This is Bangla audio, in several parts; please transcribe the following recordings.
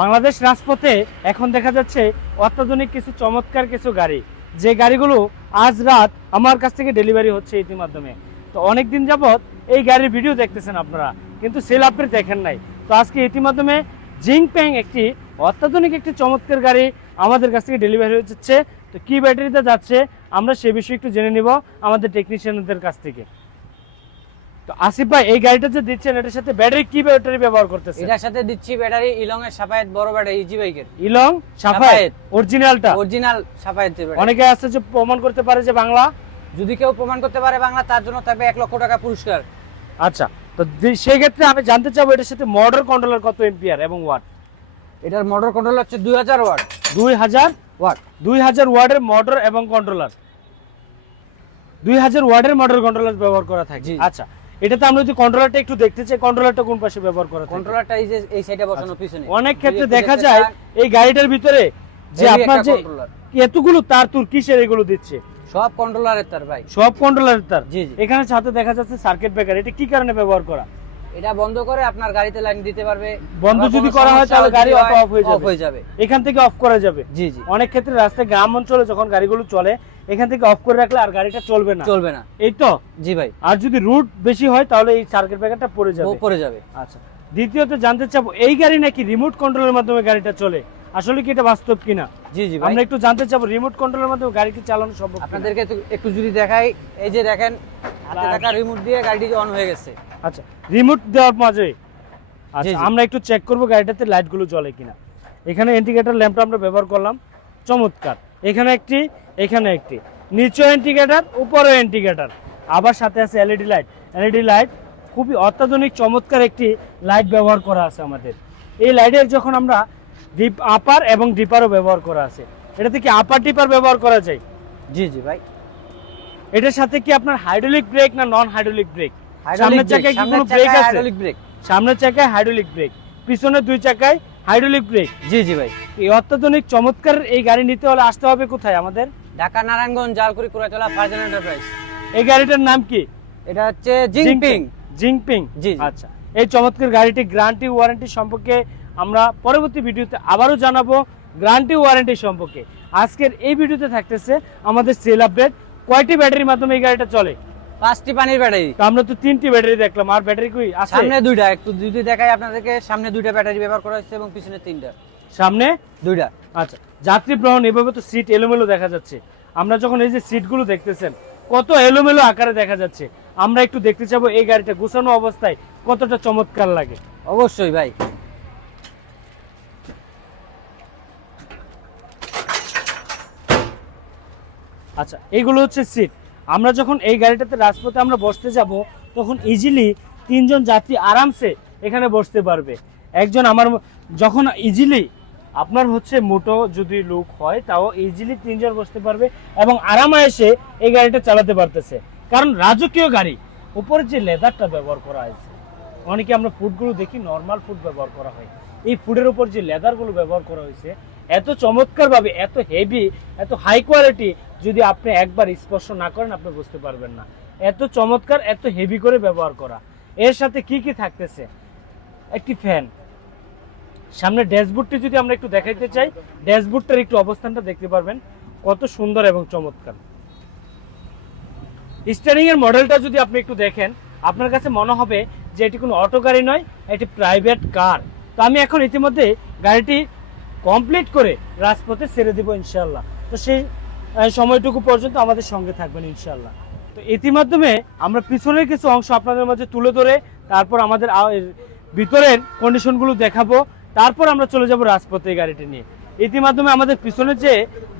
বাংলাদেশ রাজপথে এখন দেখা যাচ্ছে অত্যাধুনিক কিছু চমৎকার কিছু গাড়ি, যে গাড়িগুলো আজ রাত আমার কাছ থেকে ডেলিভারি হচ্ছে ইতিমাধ্যমে। তো অনেক দিন যাবৎ এই গাড়ির ভিডিও দেখতেছেন আপনারা, কিন্তু সেল আপনি দেখেন নাই। তো আজকে ইতিমাধ্যমে জিংপেং একটি অত্যাধুনিক একটি চমৎকার গাড়ি আমাদের কাছ থেকে ডেলিভারি হচ্ছে। তো কি ব্যাটারিতে যাচ্ছে আমরা সে বিষয়ে একটু জেনে নিব আমাদের টেকনিশিয়ানদের কাছ থেকে। তো আসিফ ভাই, এই গাড়িটা যে দিচ্ছেন এটার সাথে ব্যাটারি কি ব্যাটারি ব্যবহার করতেছেন? এটার সাথে দিচ্ছি ব্যাটারি ইলং এর সাফায়েত বড় ব্যাটারি ইজি বাইকের। ইলং সাফায়েত অরিজিনালটা? Original Safayet battery. অনেকে আছে যে প্রমাণ করতে পারে যে বাংলা, যদি কেউ প্রমাণ করতে পারে বাংলা, তার জন্য থাকবে 1 লক্ষ টাকা পুরস্কার। আচ্ছা, তো সেই ক্ষেত্রে আমি জানতে চাবো এটার সাথে মোটর কন্ট্রোলার কত এম্পিয়ার এবং ওয়াট? এটার মোটর কন্ট্রোলার হচ্ছে 2000 ওয়াট। 2000 ওয়াট 2000 ওয়াটের মোটর এবং কন্ট্রোলার, 2000 ওয়াটের মোটর কন্ট্রোলার ব্যবহার করা থাকে। আচ্ছা, এটাতে আমরা যদি কন্ট্রোলারটা একটু দেখতে চাই, কন্ট্রোলারটা কোন পাশে ব্যবহার করা থাকে? কন্ট্রোলারটা এই যে এই সাইডে বসানো পিছনে। অনেক ক্ষেত্রে দেখা যায় এই গাড়িটার ভিতরে যে আপনার যে এতগুলো তার তুর কিসের এগুলো দিচ্ছে? সব কন্ট্রোলারের তার ভাই, সব কন্ট্রোলারের তার। জি জি। এখানে সাথে দেখা যাচ্ছে সার্কিট ব্রেকার, এটা কি কারণে ব্যবহার করা? এটা বন্ধ করে আপনার গাড়িতে লাইন দিতে পারবে। বন্ধ যদি করা হয় তাহলে গাড়ি অটো অফ হয়ে যাবে, এখান থেকে অফ করা যাবে। জি জি। অনেক ক্ষেত্রে রাস্তায় গ্রাম অঞ্চলে যখন গাড়িগুলো চলে এখান থেকে অফ করে রাখলে আর গাড়িটা চলবে না। এই তো? জি ভাই। আর যদি রুট বেশি হয় তাহলে এই সার্কিট ব্রেকারটা পড়ে যাবে। আচ্ছা, দ্বিতীয়ত জানতে চাবো এই গাড়ি নাকি রিমোট কন্ট্রোলের মাধ্যমে গাড়িটা চলে, আসলে কি এটা বাস্তব কিনা? জি জি ভাই। আমরা একটু জানতে চাবো রিমোট কন্ট্রোলের মাধ্যমে গাড়ি কি চালানো সম্ভব? আপনাদেরকে একটু যদি দেখাই, এই যে দেখেন হাতে থাকা রিমোট দিয়ে গাড়িটি অন হয়ে গেছে। আচ্ছা, রিমোট দেওয়ার মাঝে আচ্ছা আমরা একটু চেক করব গাড়িটাতে লাইটগুলো জ্বলে কিনা। এখানে ইন্ডিকেটর ল্যাম্পটা আমরা ব্যবহার করলাম, চমৎকার। এখানে একটি নিচে ইন্ডিকেটর, উপরে ইন্ডিকেটর, আবার সাথে আছে এলইডি লাইট। খুবই অত্যাধুনিক চমৎকার একটি লাইট ব্যবহার করা আছে আমাদের। এই লাইটের যখন আমরা ডিপ আপার এবং ডিপারও ব্যবহার করা আছে। এটাতে কি আপার ডিপার ব্যবহার করা যায়? জি জি ভাই। এটার সাথে কি আপনার হাইড্রোলিক ব্রেক না নন হাইড্রোলিক ব্রেক? সামনের চাকায় কি কোনো ব্রেক আছে? Hydraulic break. সামনের চাকায় হাইড্রোলিক ব্রেক, পিছনের দুই চাকায় হাইড্রোলিক ব্রেক। জি জি ভাই। এই অত্যাধুনিক চমৎকার এই গাড়ি নিতে হলে আসতে হবে কোথায় আমাদের? ঢাকা নারায়ণগঞ্জ জালকুড়ি কুড়াতলা ফারজানা এন্টারপ্রাইজ। এই গাড়িটার নাম কি? এটা হচ্ছে জিংপিং। জি। আচ্ছা, এই চমৎকার গাড়িটি গ্যারান্টি ওয়ারেন্টি সম্পর্কে আমরা পরবর্তী ভিডিওতে আবারও জানাবো, গ্যারান্টি ওয়ারেন্টি সম্পর্কে। আজকের এই ভিডিওতে থাকতেছে আমাদের সেল আপডেট। কয়টি ব্যাটারির মাধ্যমে এই গাড়িটা চলে? 5টি পানির ব্যাটারি। তো আমরা তো 3টি ব্যাটারি দেখলাম, আর ব্যাটারি কই আছে? সামনে দুইটা, একটু যদি দেখাই আপনাদেরকে, সামনে দুইটা ব্যাটারি ব্যবহার করা হয়েছে এবং পিছনে 3টা। সামনে দুইটা। আচ্ছা, যাত্রী গ্রহণ এভাবে তো সিট এলোমেলো দেখা যাচ্ছে। আমরা যখন এই যে সিটগুলো দেখতেছেন কত এলোমেলো আকারে দেখা যাচ্ছে, আমরা একটু দেখতে চাবো এই গাড়িটা গোছানো অবস্থায় কতটা চমৎকার লাগে। অবশ্যই ভাই। আচ্ছা, এইগুলো হচ্ছে সিট। আমরা যখন এই গাড়িটাতে রাজপথে আমরা বসতে যাব তখন ইজিলি 3 জন যাত্রী আরামসে এখানে বসতে পারবে। একজন আমার যখন ইজিলি আপনার হচ্ছে মোটো যদি লুক হয় তাও ইজিলি 3 জন বসতে পারবে এবং আরামায়েসে এই গাড়িটা চালাতে পারতেছে। কারণ রাজকীয় গাড়ি, উপরে যে লেদারটা ব্যবহার করা হয়েছে, অনেকে আমরা ফুডগুলো দেখি নর্মাল ফুড ব্যবহার করা হয়, এই ফুডের উপর যে লেদারগুলো ব্যবহার করা হয়েছে এত চমৎকারভাবে, এত হেভি, এত হাই কোয়ালিটি, যদি আপনি একবার স্পর্শ না করেন আপনি বুঝতে পারবেন না। এত চমৎকার, এত হেভি করে ব্যবহার করা। এর সাথে কি কি থাকতেছে? একটি ফ্যান। সামনে ড্যাশবোর্ডটি যদি আমরা একটু দেখাইতে চাই, ড্যাশবোর্ডটার একটু অবস্থানটা দেখতে পারবেন কত সুন্দর এবং চমৎকার। স্টিয়ারিং এর মডেলটা যদি আপনি একটু দেখেন আপনার কাছে মনে হবে যে এটি কোনো অটো গাড়ি নয়, এটি প্রাইভেট কার। তো আমি এখন ইতিমধ্যে গাড়িটি কমপ্লিট করে রাজপথে ছেড়ে দেব ইনশাআল্লাহ। তো সেই সময়টুকু পর্যন্ত আমাদের সঙ্গে থাকবেন ইনশাআল্লাহ। তো ইতিমধ্যে আমরা পিছনের কিছু অংশ আপনাদের মাঝে তুলে ধরে তারপর আমাদের ভিতরের কন্ডিশনগুলো দেখাবো, তারপর আমরা চলে যাব রাজপথে এই গাড়িটি নিয়ে। ইতিমধ্যে আমাদের পিছনে যে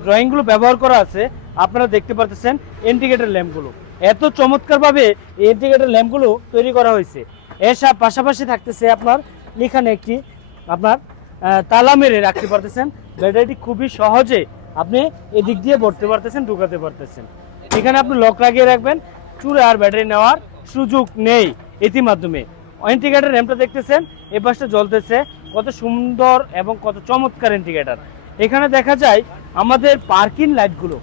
ড্রয়িংগুলো ব্যবহার করা আছে আপনারা দেখতে পাচ্ছেন, ইন্ডিকেটর ল্যাম্পগুলো এত চমৎকারভাবে এই ইন্ডিকেটর ল্যাম্পগুলো তৈরি করা হয়েছে। এর পাশাপাশি থাকতেছে আপনার এখানে একটি আপনার তালা মেরে রাখতে পারতেছেন। ব্যাটারিটি খুবই সহজে আপনি এদিক দিয়ে ভরতে পারতেছেন, ঢুকাতে পারতেছেন। এখানে আপনি লক লাগিয়ে রাখবেন, চুরে আর ব্যাটারি নেওয়ার সুযোগ নেই। ইতিমাধ্যমে ইন্ডিকেটর ল্যাম্পটা দেখতেছেন, এই পাশটা জ্বলতেছে, কত সুন্দর এবং কত চমৎকার ইন্ডিকেটর। এখানে দেখা যায় আমাদের পার্কিং লাইটগুলো,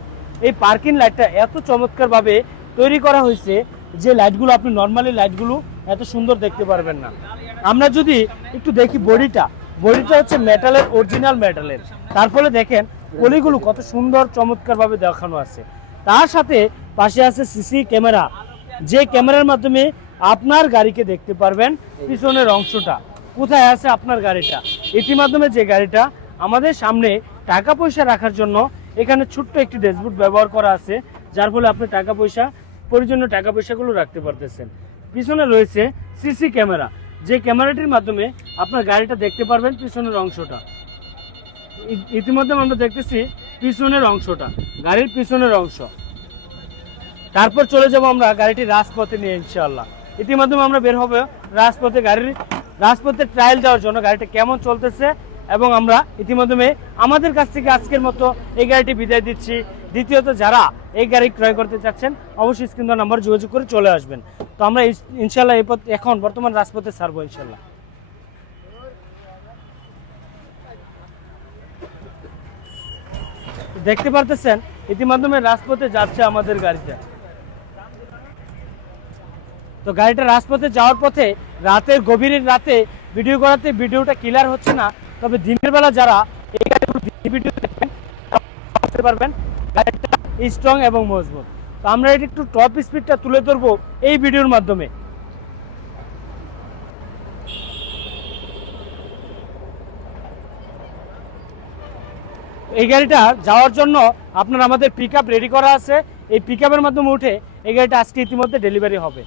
এই পার্কিং লাইটটা এত চমৎকারভাবে তৈরি করা হয়েছে যে লাইটগুলো আপনি নর্মালি লাইটগুলো এত সুন্দর দেখতে পারবেন না। আমরা যদি একটু দেখি বডিটা, বডিটা হচ্ছে মেটালের, অরিজিনাল মেটালের। তার ফলে দেখেন কলিগুলো কত সুন্দর চমৎকার ভাবে দেখানো আছে। তার সাথে পাশে আছে সিসি ক্যামেরা, যে ক্যামেরার মাধ্যমে আপনার গাড়িকে দেখতে পারবেন পিছনের অংশটা কোথায় আছে আপনার গাড়িটা। এটির মাধ্যমে যে গাড়িটা আমাদের সামনে টাকা পয়সা রাখার জন্য এখানে ছোট্ট একটি ড্যাশবোর্ড ব্যবহার করা আছে, যার ফলে আপনি টাকা পয়সা, প্রয়োজনীয় টাকা পয়সাগুলো রাখতে পারতেছেন। পিছনে রয়েছে সিসি ক্যামেরা, যে ক্যামেরাটির মাধ্যমে আপনার গাড়িটা দেখতে পারবেন পিছনের অংশটা। ইতিমধ্যে আমরা দেখতেছি পিছনের অংশটা, গাড়ির পিছনের অংশ। তারপর চলে যাব আমরা গাড়িটি রাজপথে নিয়ে ইনশাআল্লাহ। ইতিমধ্যে আমরা বের হবো রাজপথে, রাজপথে ট্রায়াল দেওয়ার জন্য গাড়িটা কেমন চলতেছে। এবং আমরা ইতিমধ্যে আমাদের কাছ থেকে আজকের মতো এই গাড়িটি বিদায় দিচ্ছি। দ্বিতীয়ত যারা এই গাড়ি ক্রয় করতে চাচ্ছেন অবশ্যই স্ক্রিন দেওয়া নাম্বার যোগাযোগ করে চলে আসবেন। তো আমরা ইনশাআল্লাহ এখন বর্তমান রাজপথে ছাড়বো ইনশাআল্লাহ। দেখতে পারতেছেন ইতিমধ্যে রাজপথে যাচ্ছে আমাদের গাড়িটা। তো গাড়িটা রাজপথে যাওয়ার পথে রাতের গভীর রাতে ভিডিও করাতে ভিডিওটা ক্লিয়ার হচ্ছে না, তবে দিনের বেলা যারা এই গাড়িগুলো ভিডিও দেখবেন বুঝতে পারবেন গাড়িটা স্ট্রং এবং মজবুত। তো আমরা এটি একটু টপ স্পিডটা তুলে ধরবো এই ভিডিওর মাধ্যমে। এই গাড়িটা যাওয়ার জন্য আপনার আমাদের পিকআপ রেডি করা আছে, এই পিকআপের মাধ্যমে উঠে এই গাড়িটা আজকে ইতিমধ্যে ডেলিভারি হবে।